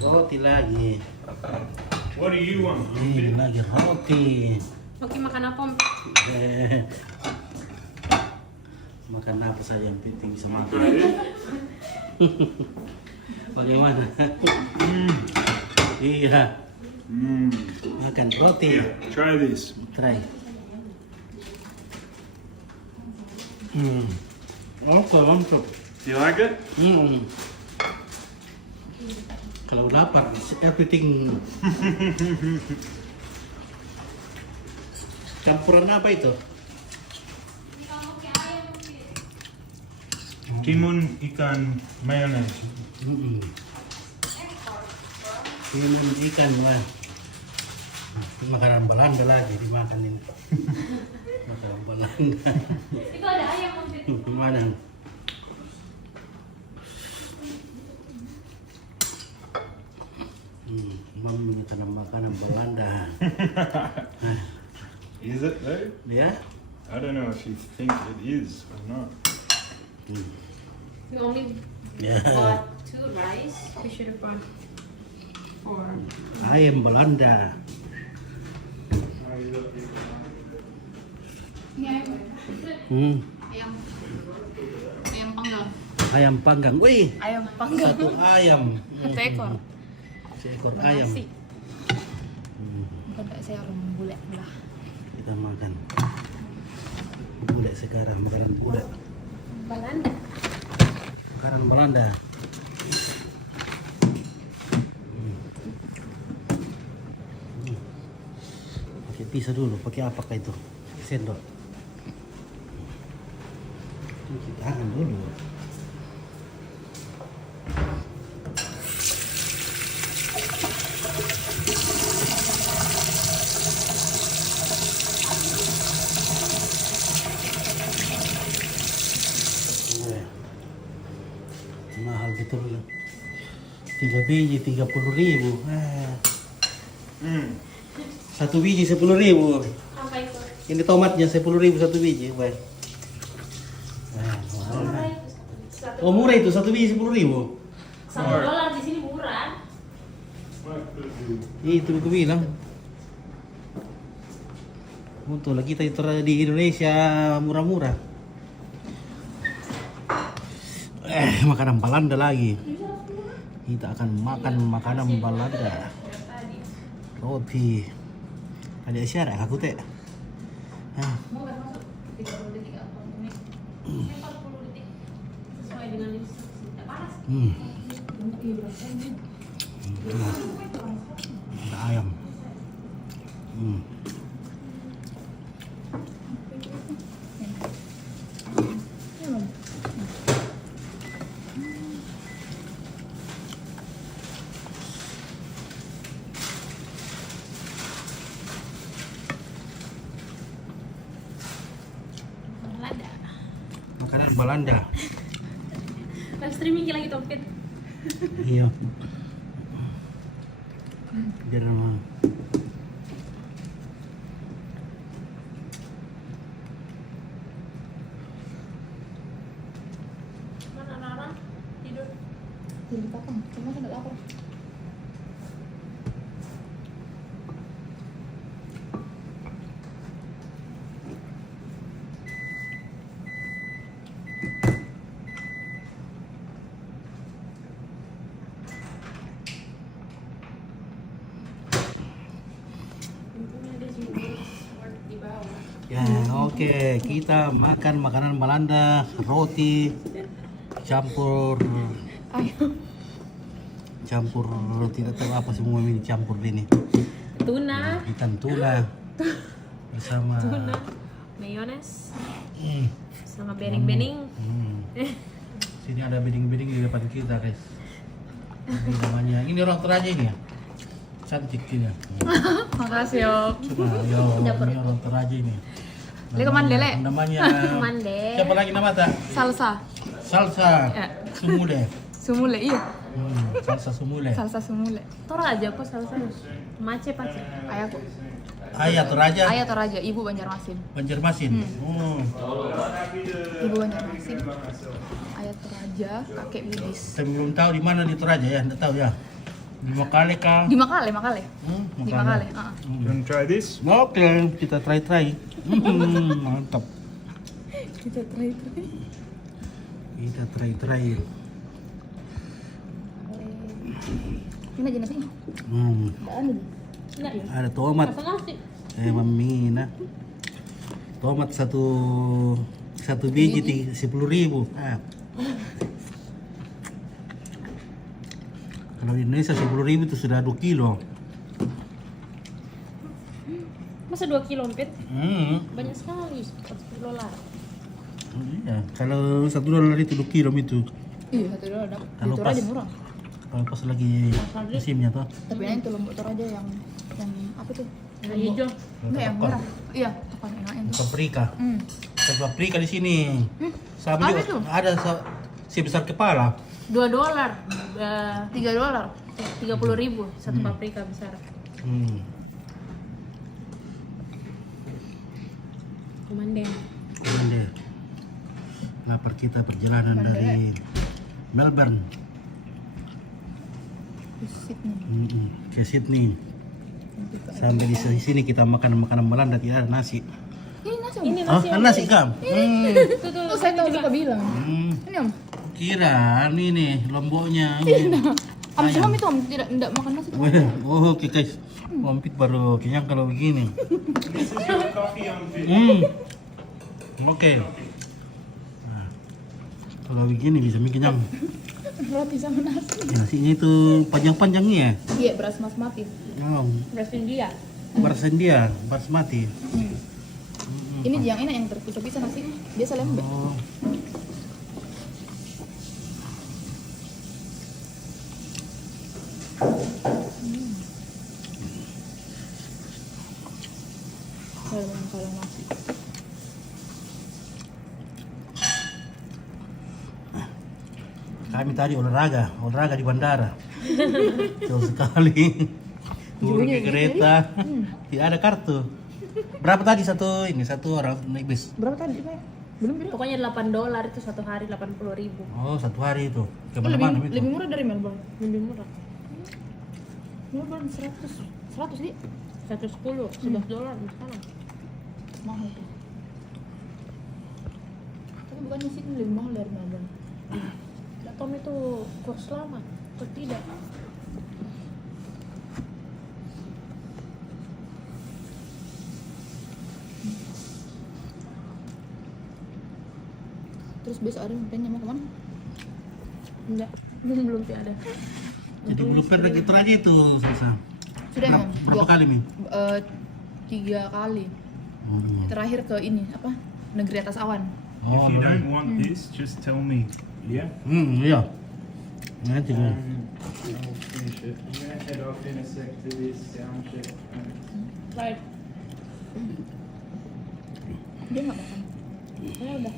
Roti lagi. What do you want? Ini lagi roti. Oke, makan apa, Om? Makan apa saja yang penting bisa makan. Bagaimana? Iya. Makan roti. Try this. Try. Oke, mantap. You like it? Kalau lapar, everything. Campuran apa itu? Timun ikan mayonnaise. Timun ikan, wah. Makanan Belanda lagi dimakan ini. Makanan Belanda. Itu ada ayam, Om. Mana? Mami makanan Belanda. Is it though? Ya? I don't know if you think it is or not. We only Ya. bought 2 rice. We should have bought 4. Ayam Belanda. Ini ayam. Ayam. Ayam panggang. Ayam panggang. Wih, Ayam panggang. satu ayam. 1 ekor. Seekor ayam. Nasi. Bukan saya orang bule belah. Kita makan. Bule sekarang, makanan bule. Belanda. Makanan Belanda. Pakai pisau dulu, pakai apakah itu? Sendok. Cuci tangan dulu. Mahal betul ya. 3 biji 30.000. Satu biji 10.000. Apa itu? Ini tomatnya 10.000 satu biji, baik. Mahal. Oh murah itu satu biji 10.000. $1 di sini murah. Itu aku bilang. Betul lah kita itu di Indonesia murah-murah. Makanan Belanda lagi. Kita akan makan makanan Belanda. Roti. Ada isyarat aku teh. Mau nggak masuk 30 detik apa menit? 40 detik sesuai dengan instruksi. Tak panas. Ada ayam. Belanda. Makanan Belanda. Live streaming lagi Tompit. Iya. Biar nama. Mana Rara? Tidur. Jadi kakak, cuma saya nggak lapar. Untungnya dia cuma short di bawah. Ya, oke. Kita makan makanan Belanda, roti campur tidak tahu apa semua ini campur ini. Tuna. Ikan tuna bersama Mayones. Hmm. Sama bening-bening. Sini ada beding-beding di depan kita, guys. Ini namanya, ini orang Toraja ini ya. Cantik dia. Makasih Om. Nah, yo, ini orang Toraja ini. Lele keman lele. Namanya Mande. siapa lagi nama tak? Salsa. Salsa Ya. Sumule. Sumule, iya. Salsa Sumule. Salsa sumule. Toraja kok salsa. Mace pace. Ayahku. Ayah Toraja. Ayah Toraja, ibu Banjarmasin. Banjarmasin. Ibu Banjarmasin. Ayah Toraja, kakek Bugis. Tapi belum tahu di mana di Toraja ya, enggak tahu ya. 5 kali kah? Di Makale, Makale. Hmm, Di Makale. You want to try this? Oke, kita try. Mantap. Kita try. Kita try. Ini aja nasi. Daan dulu. Enggak ya? Ada tomat. Rasa nasi. Mamina. Tomat satu biji 10.000. Kalau di Indonesia 10.000 itu sudah 2 kilo. Masa 2 kilo, Pit? Banyak sekali, $1. Iya, kalau $1 itu 2 kilo itu. Iya, $1 dapat. Kalau Itu pas aja murah. kalau pas lagi musimnya tuh. Tapi yang itu lombok Toraja yang apa tuh? Yang hijau. Enggak yang murah. Iya, apa enaknya tuh? Paprika. Ada paprika di sini. Sama Ada juga tuh? ada sebesar kepala. $2. $3. 30.000 satu paprika besar. Komandan. Kemudian deh. Lapar kita perjalanan dari Melbourne ke Sydney. Sampai di sini kita makan makanan Belanda, tidak ada nasi. Ini nasi. Ini Oh, nasi. ada nasi kam? Oh, saya tahu juga bilang. Ini Om. Kira ini nih lomboknya. Om Om itu Om tidak makan nasi. Oh, oke guys. Wampit baru kenyang kalau begini. This is your coffee on Fit. Oke. Nah, kalau begini bisa mie kenyang. Roti sama nasi. Nasinya itu panjang-panjangnya ya. Iya, beras basmati. Oh, Beras India. beras India, basmati. Ini yang enak yang terpisah-pisah nasinya. Biasa lembek. Oh. Kalau nasi. Kami tadi olahraga di bandara. Jauh sekali. Turun ke kereta, tidak ada kartu. Berapa tadi satu orang naik bis? Berapa tadi, Pak? Belum bilang. Pokoknya $8 itu satu hari 80.000. Oh, satu hari itu. Ke Lebih, mana-mana itu? lebih murah dari Melbourne. Lebih murah. Melbourne 100 sih. 110, $11 sekarang. Mahal tuh. Tapi bukannya sih lebih mahal dari Melbourne. Tom itu kurs lama atau tidak? Terus besok ada pengen mau kemana? Enggak, belum ada. Jadi belum pernah gitu aja itu susah. Sudah emang. Berapa kali Mi? 3 kali. Terakhir ke ini apa? Negeri Atas Awan. If you benar. don't want this, just tell me. Yeah? Iya. Nanti gue. I'll finish it. I'm gonna head off in a sec to this sound check. Right. Dia nggak makan. Ya udah.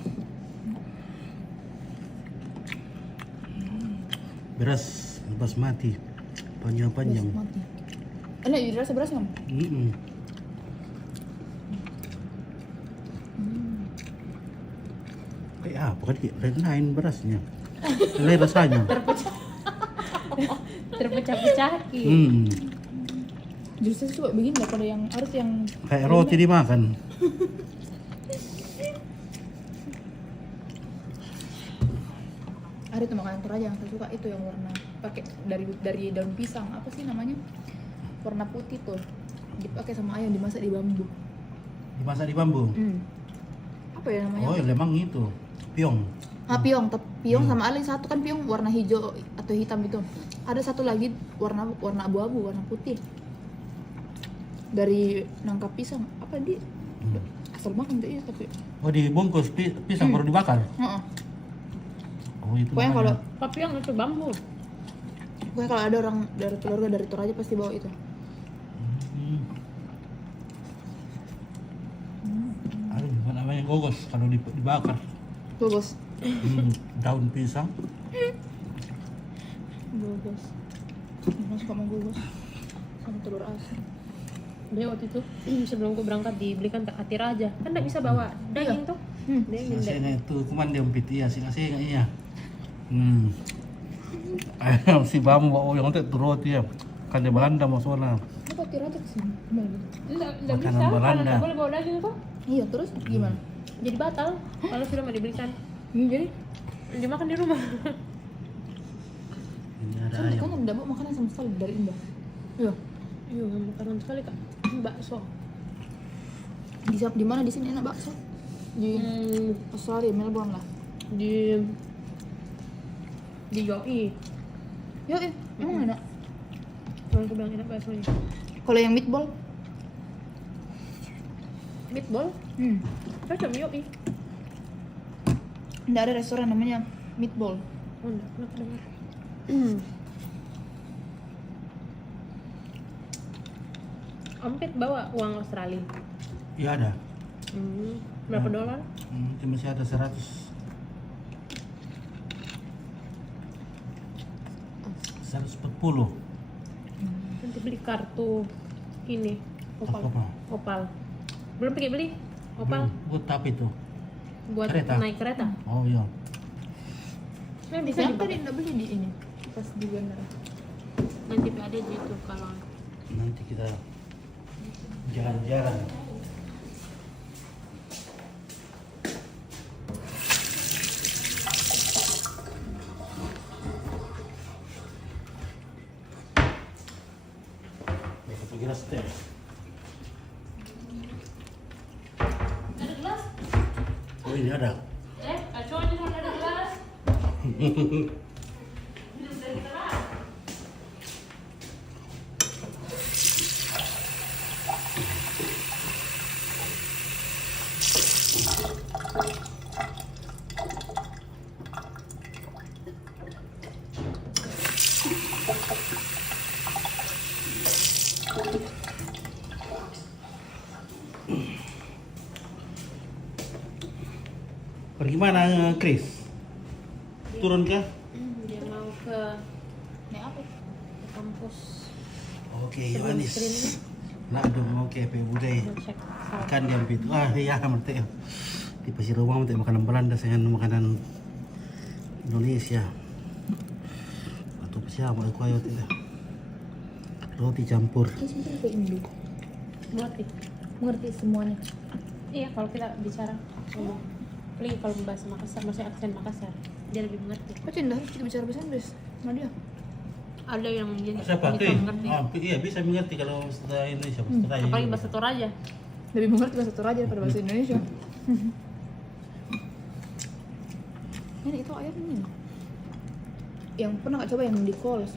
Beras basmati panjang-panjang. Mati. Enak dirasa beras nggak? Kayak apa kan lain berasnya. Lain rasanya. Terpecah-pecah. Justru saya suka begini daripada yang harus yang Kayak roti dimakan. ada tuh makanan Toraja yang saya suka itu yang warna pakai dari daun pisang apa sih namanya, warna putih tuh dipakai sama ayam dimasak di bambu. Dimasak di bambu. Apa ya namanya? Oh, lemang itu. Piong. Piong, piong sama ada yang satu kan piong warna hijau atau hitam itu. Ada satu lagi warna abu-abu, warna putih. Dari nangka pisang. Apa di? Asal makan tuh tapi. Oh, dibungkus pisang baru dibakar. Heeh. Oh, itu. Pokoknya kalau Tapi yang itu bambu. pokoknya kalau ada orang dari keluarga dari Toraja pasti bawa itu. Aduh, apa namanya gogos kalau dibakar. Gogos. Daun pisang. Gogos. Mas suka mau gogos sama telur asin. Dia waktu itu sebelum gue berangkat dibelikan hati raja. Kan enggak bisa bawa daging tuh. Dia ingin daging. Nasinya itu kuman dia umpit iya sih nasinya iya. Ayam si Bamu bawa yang untuk roti ya. Kan di Belanda mau soalnya. Apa kira aja kesini? Gimana? Enggak bisa, Makanan karena Belanda. nggak boleh bawa daging kok. Iya, terus gimana? Jadi batal kalau sudah mau dibelikan. Jadi Dimakan di rumah. Ini ada kan ayam. kan enggak bawa makanan sama sekali dari Indah. Iya. Iya, makanan sekali kak. Bakso. Di mana di sini enak bakso? Di Hmm, Australia, Melbourne lah. di Yoi. Yo, emang enak. Kalau aku bilang enak baksonya. Kalau yang meatball? Meatball. Cocok Yoi. Enggak ada restoran namanya meatball. Oh, enggak pernah dengar. Ompet bawa uang Australia. Iya ada. Berapa dolar? Itu masih ada 100. 140. Nanti beli kartu ini opal. Apa? Opal. Belum pakai beli? Opal Buat apa itu? buat Kereta. naik kereta. Oh iya. Nah, bisa Saya tadi dipakai. enggak beli di ini pas di bandara. Nanti ada gitu kalau Nanti kita jalan-jalan. Kita pergi step. ada gelas. Oh ini ada. Kacau aja kalau ada gelas. Minum dari teras. Pergi mana, Chris? Turun kah? Dia mau ke Nih apa? kampus Oke, Sebelum Yohanes. screening. Nah, dong oke, pe budaya. mau cek soal Ikan jam itu. Ah, iya, merti. Di pasir rumah merti makanan Belanda dengan makanan Indonesia. Atau siapa aku ayo tidak. Roti campur. Ini sebenarnya kayak Indo. mengerti. Mengerti semuanya. Iya, kalau kita bicara ngomong, apalagi kalau bahasa Makassar, masih aksen Makassar, dia lebih mengerti. Kok Cinda harus kita bicara bahasa Inggris? Sama dia. Ada yang jadi Siapa? bisa mengerti. Ah, iya bisa mengerti kalau setelah Indonesia. Setelah Apalagi bahasa Toraja. Lebih mengerti bahasa Toraja daripada bahasa Indonesia. Ini itu ayam ini. Yang pernah gak coba yang di Coles?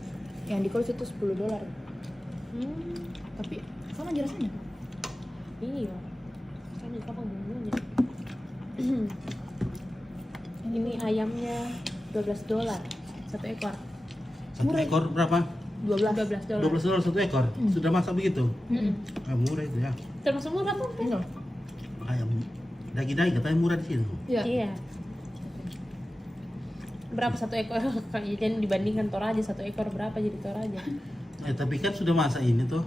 Yang di Coles itu $10. Tapi sama aja rasanya. Iya. Kan apa bumbunya? Ini ayamnya $12 satu ekor. Satu ekor berapa? 12. $12. $12 satu ekor. Sudah masak begitu? Mm-mm. Ah, murah itu ya. Termasuk murah tuh. Iya. Ayam daging-daging katanya murah di sini. Iya. Iya. Berapa satu ekor? Jangan dibandingkan Toraja, satu ekor berapa jadi Toraja? Tapi kan sudah masak ini tuh.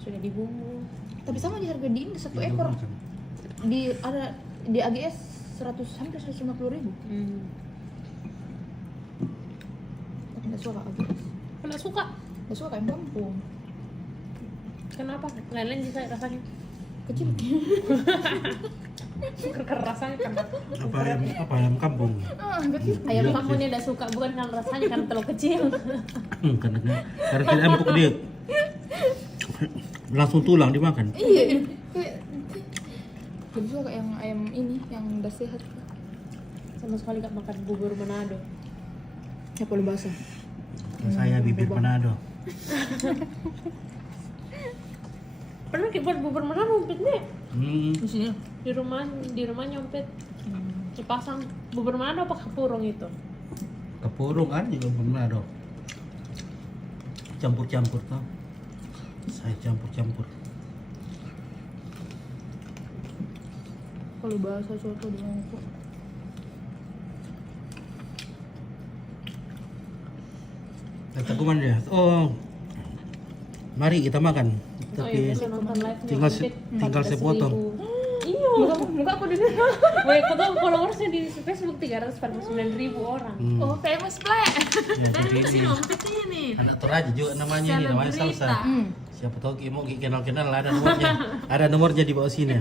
Sudah dibumbu. Tapi sama di harga di ini satu Iya, ekor. makan. Di ada di AGS 100 hampir 150.000. Tapi nggak suka AGS. Nggak suka. Nggak suka ayam kampung. Kenapa? Lain-lain bisa rasanya. Kecil. Rasanya kan. Apa ayam kampung? Kecil. Ayam Iya, kampungnya udah suka bukan karena rasanya, karena terlalu kecil. karena tidak empuk dia. Langsung tulang dimakan. Iya. Lebih suka yang ayam ini yang udah sehat. Sama sekali gak makan bubur Manado. Ya paling basah. Saya bibir Manado. Pernah kita buat bubur Manado umpet nih Di sini. di rumah nyompet. Dipasang bubur Manado apa kapurung itu? Kepurung ada juga bubir Manado. Campur-campur tuh. Saya campur-campur. Kalau bahasa soto di mangkok. Kata aku mana dia? Oh, mari kita makan. Oh iya, Tapi biasa nonton live tinggal sepotong. Iya, Muka aku dulu. Woi, kok tuh followersnya di Facebook 349.000 orang. Oh, famous play. Ya, Dan jadi sini ini om ini. anak Toraja juga namanya ini, namanya Selebrita. Salsa. Siapa tahu Ki mau kenal-kenal ada nomornya. Ada nomornya di bawah sini.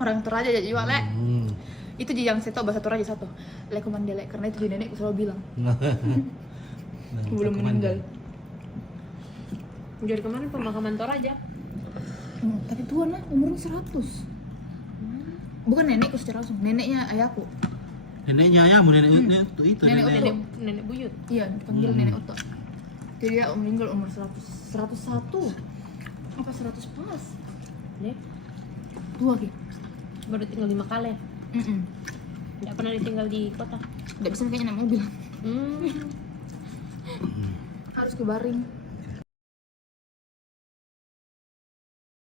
Orang Toraja jadi jual lek. Hmm. Itu je yang saya tahu bahasa Toraja satu. Lek komandele karena itu di nenekku selalu bilang Nah, belum meninggal. Jadi kemarin pemakaman Toraja. Tapi tua nah, umurnya 100. Bukan nenekku secara langsung, neneknya ayahku. Neneknya ayahmu, nenek itu Nenek nenek. Uto. Nenek buyut. Iya, dipanggil nenek Uto. Jadi dia meninggal umur 101. Apa 100 pas? Deh, Tua Ki. baru tinggal di Makale. Nggak pernah ditinggal di kota. Nggak bisa kayaknya naik mobil. Hmm. Harus ke Baring.